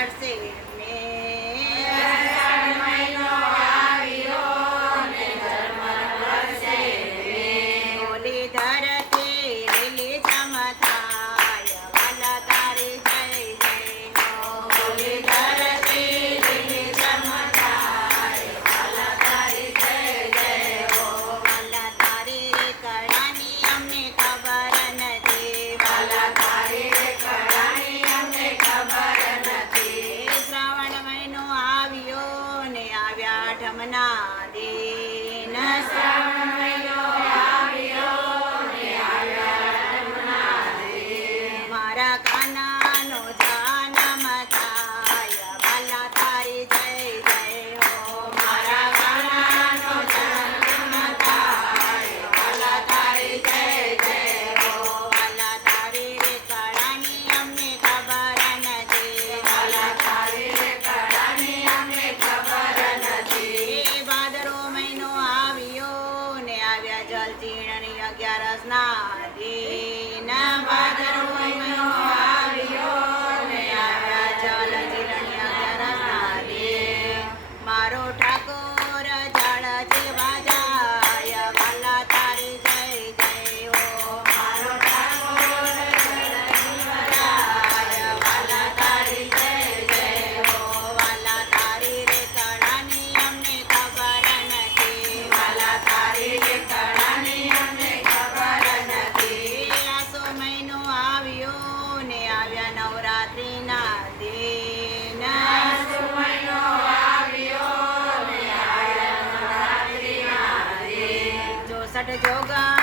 I parts. yoga.